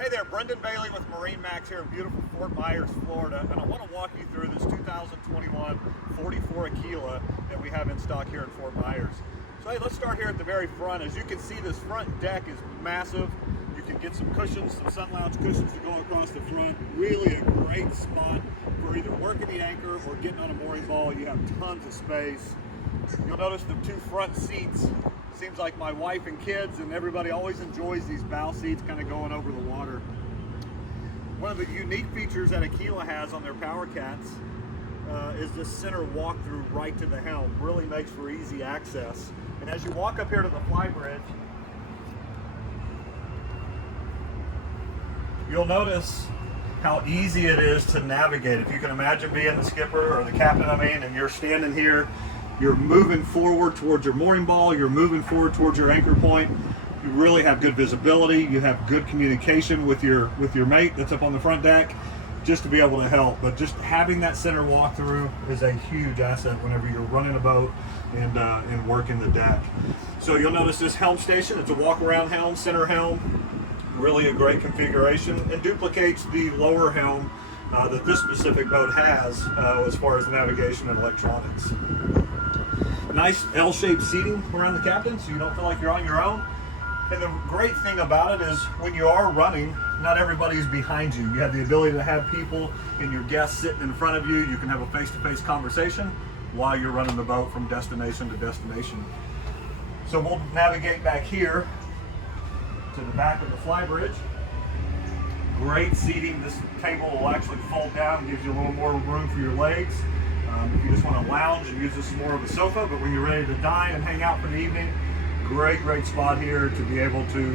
Hey there, Brendan Bailey with MarineMax here in beautiful Fort Myers, Florida, and I want to walk you through this 2021 44 Aquila that we have in stock here in Fort Myers. So hey, let's start here at the very front. As you can see, this front deck is massive. You can get some cushions, some sun lounge cushions to go across the front. Really a great spot for either working the anchor or getting on a mooring ball. You have tons of space. You'll notice the two front seats. Seems like my wife and kids and everybody always enjoys these bow seats kind of going over the water. One of the unique features that Aquila has on their Power Cats is this center walk-through right to the helm. Really makes for easy access. And as you walk up here to the flybridge, you'll notice how easy it is to navigate. If you can imagine being the skipper or the captain, and you're standing here, you're moving forward towards your mooring ball, you're moving forward towards your anchor point. You really have good visibility, you have good communication with your mate that's up on the front deck, just to be able to help. But just having that center walk through is a huge asset whenever you're running a boat and working the deck. So you'll notice this helm station, it's a walk around helm, center helm. Really a great configuration, and duplicates the lower helm that this specific boat has as far as navigation and electronics. Nice L-shaped seating around the cabin, so you don't feel like you're on your own. And the great thing about it is when you are running, not everybody's behind you. You have the ability to have people and your guests sitting in front of you. You can have a face-to-face conversation while you're running the boat from destination to destination. So we'll navigate back here to the back of the flybridge. Great seating. This table will actually fold down, gives you a little more room for your legs. If you just want to lounge and use this as more of a sofa, but when you're ready to dine and hang out for the evening, great spot here to be able to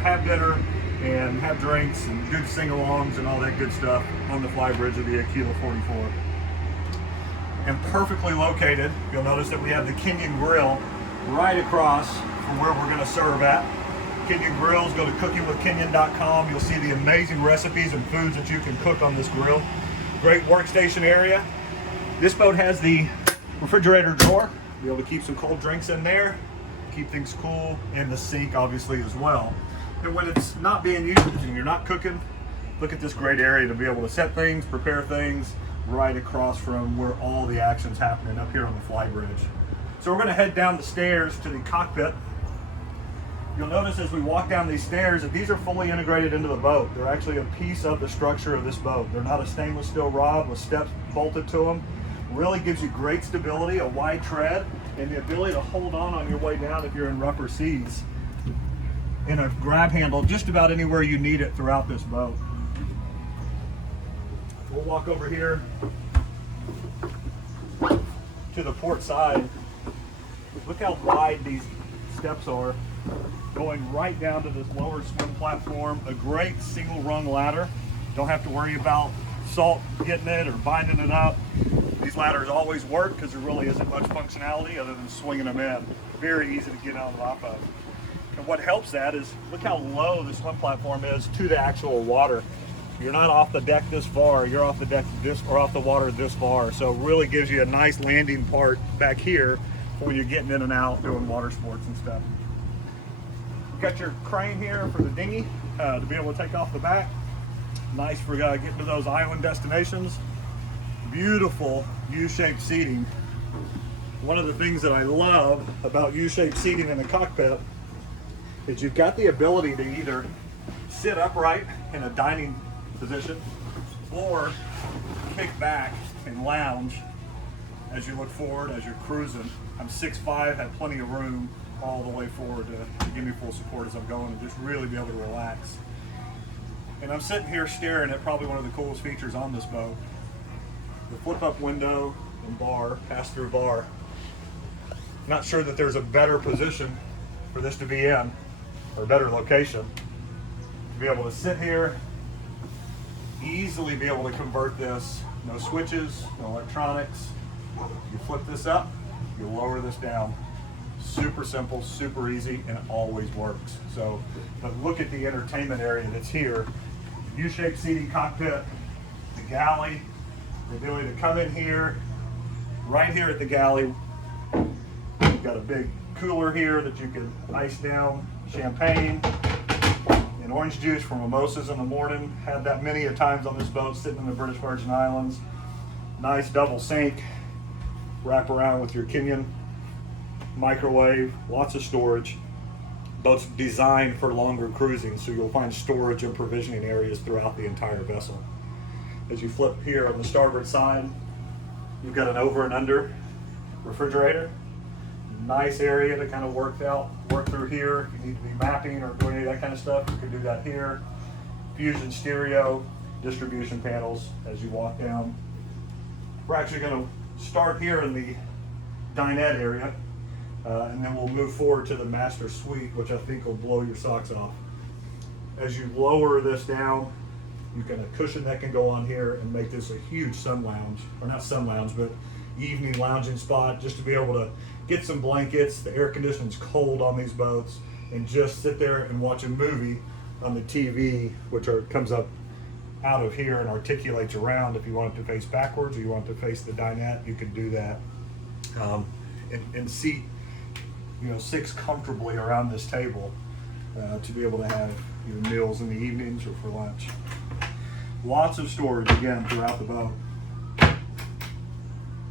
have dinner and have drinks and do the sing-alongs and all that good stuff on the flybridge of the Aquila 44. And perfectly located, you'll notice that we have the Kenyan grill right across from where we're going to serve at. Kenyan grills, go to cookingwithkenyan.com. You'll see the amazing recipes and foods that you can cook on this grill. Great workstation area. This boat has the refrigerator drawer. Be able to keep some cold drinks in there, keep things cool, and the sink obviously as well. And when it's not being used and you're not cooking, look at this great area to be able to set things, prepare things right across from where all the action's happening up here on the flybridge. So we're going to head down the stairs to the cockpit. You'll notice as we walk down these stairs that these are fully integrated into the boat. They're actually a piece of the structure of this boat. They're not a stainless steel rod with steps bolted to them. Really gives you great stability, a wide tread, and the ability to hold on your way down if you're in rougher seas. And a grab handle just about anywhere you need it throughout this boat. We'll walk over here to the port side. Look how wide these steps are, going right down to this lower swim platform. A great single rung ladder. Don't have to worry about salt getting it or binding it up. These ladders always work because there really isn't much functionality other than swinging them in. Very easy to get on and off of. And what helps that is look how low the swim platform is to the actual water. You're not off the deck this far, you're off the deck this, or off the water this far. So it really gives you a nice landing part back here for when you're getting in and out doing water sports and stuff. Got your crane here for the dinghy to be able to take off the back. Nice for getting to those island destinations. Beautiful U-shaped seating. One of the things that I love about U-shaped seating in the cockpit is you've got the ability to either sit upright in a dining position or kick back and lounge as you look forward, as you're cruising. I'm 6'5", have plenty of room all the way forward to give me full support as I'm going and just really be able to relax. And I'm sitting here staring at probably one of the coolest features on this boat. The flip-up window and bar, pass-through bar. Not sure that there's a better position for this to be in, or a better location. To be able to sit here, easily be able to convert this. No switches, no electronics. You flip this up, you lower this down. Super simple, super easy, and it always works. So, but look at the entertainment area that's here. U-shaped seating cockpit, the galley, the ability to come in here, right here at the galley. You've got a big cooler here that you can ice down champagne and orange juice for mimosas in the morning. Had that many a times on this boat sitting in the British Virgin Islands. Nice double sink, wrap around with your Kenyan microwave, lots of storage. Boat's designed for longer cruising, so you'll find storage and provisioning areas throughout the entire vessel. As you flip here on the starboard side, you've got an over and under refrigerator. Nice area to kind of work through here. If you need to be mapping or doing any of that kind of stuff, you can do that here. Fusion stereo, distribution panels as you walk down. We're actually going to start here in the dinette area, and then we'll move forward to the master suite, which I think will blow your socks off. As you lower this down, you've got a cushion that can go on here and make this a huge sun lounge, or not sun lounge, but evening lounging spot, just to be able to get some blankets. The air conditioning's cold on these boats, and just sit there and watch a movie on the TV, which comes up out of here and articulates around. If you want it to face backwards or you want it to face the dinette, you can do that. And seat, 6 comfortably around this table to be able to have meals in the evenings or for lunch. Lots of storage again throughout the boat.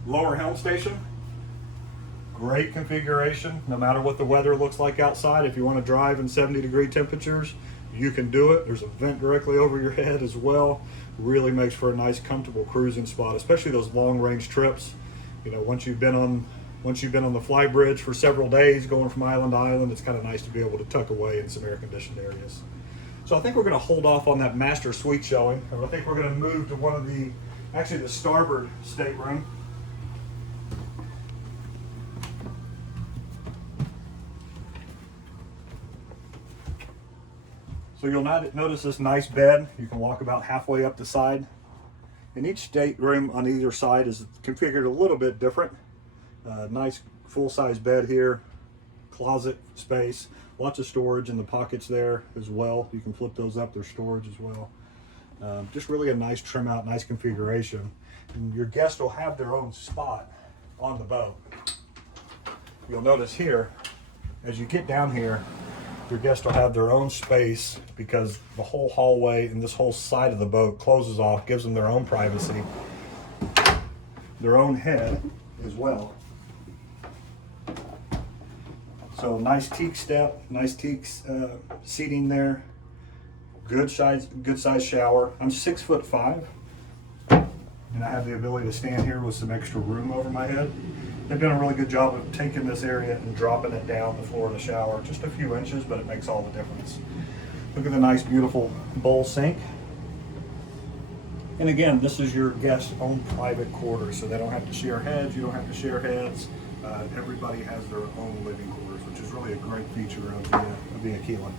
Lower helm station, great configuration. No matter what the weather looks like outside, if you want to drive in 70-degree temperatures, you can do it. There's a vent directly over your head as well. Really makes for a nice, comfortable cruising spot, especially those long-range trips. Once you've been on the flybridge for several days, going from island to island, it's kind of nice to be able to tuck away in some air-conditioned areas. So I think we're going to hold off on that master suite showing, and I think we're going to move to one of the starboard stateroom. So you'll notice this nice bed. You can walk about halfway up the side. And each stateroom on either side is configured a little bit different. Nice full-size bed here, closet space, lots of storage in the pockets there as well. You can flip those up, there's storage as well. Just really a nice trim out, nice configuration. And your guests will have their own spot on the boat. You'll notice here, as you get down here, your guests will have their own space because the whole hallway and this whole side of the boat closes off, gives them their own privacy, their own head as well. So nice teak step, nice teak seating there, good size shower. I'm 6'5", and I have the ability to stand here with some extra room over my head. They've done a really good job of taking this area and dropping it down the floor of the shower, just a few inches, but it makes all the difference. Look at the nice, beautiful bowl sink. And again, this is your guest's own private quarters, so they don't have to share heads, you don't have to share heads. Everybody has their own living quarters, which is really a great feature of the Aquila.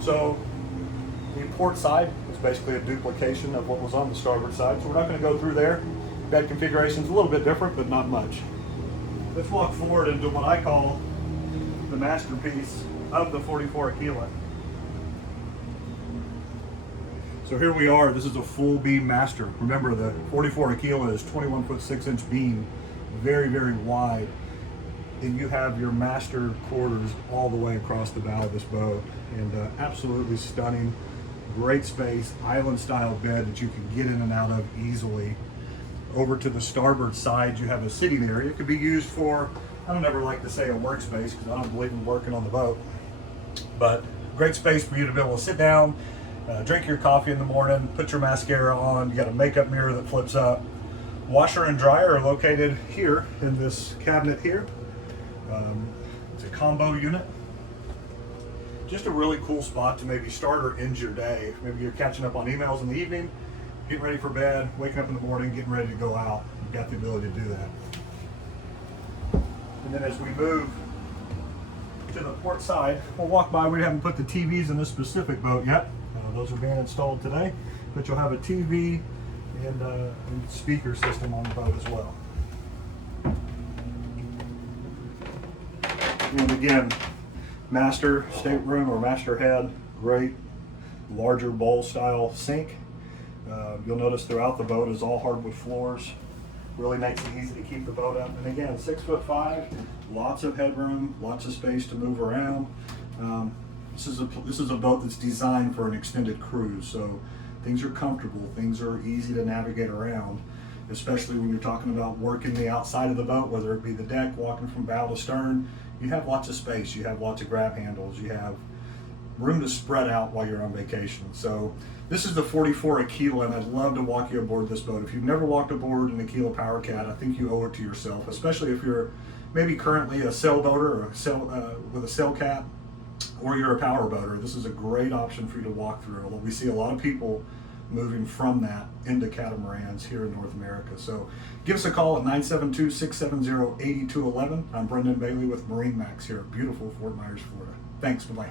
So the port side is basically a duplication of what was on the starboard side, so we're not going to go through there. Bed configuration is a little bit different, but not much. Let's walk forward into what I call the masterpiece of the 44 Aquila. So here we are. This is a full beam master. Remember, the 44 Aquila is 21-foot 6-inch beam, very, very wide. And you have your master quarters all the way across the bow of this boat. And absolutely stunning, great space, island style bed that you can get in and out of easily. Over to the starboard side, you have a sitting area. It could be used for, I don't ever like to say a workspace because I don't believe in working on the boat, but great space for you to be able to sit down, drink your coffee in the morning, put your mascara on. You got a makeup mirror that flips up. Washer and dryer are located here in this cabinet here. It's a combo unit. Just a really cool spot to maybe start or end your day. Maybe you're catching up on emails in the evening, getting ready for bed, waking up in the morning, getting ready to go out. You've got the ability to do that. And then as we move to the port side, we'll walk by. We haven't put the TVs in this specific boat yet. Those are being installed today, but you'll have a TV and speaker system on the boat as well. And again, master stateroom or master head, great larger bowl style sink. You'll notice throughout the boat is all hardwood floors. Really makes it easy to keep the boat up. And again, 6'5", lots of headroom, lots of space to move around. This is a boat that's designed for an extended cruise, so things are comfortable, things are easy to navigate around, especially when you're talking about working the outside of the boat, whether it be the deck, walking from bow to stern. You have lots of space, you have lots of grab handles, you have room to spread out while you're on vacation. So this is the 44 Aquila, and I'd love to walk you aboard this boat. If you've never walked aboard an Aquila Power Cat, I think you owe it to yourself, especially if you're maybe currently a sailboater or with a sail cat, or you're a power boater. This is a great option for you to walk through. Although we see a lot of people moving from that into catamarans here in North America. So give us a call at 972-670-8211. I'm Brendan Bailey with MarineMax here at beautiful Fort Myers, Florida. Thanks, bye-bye.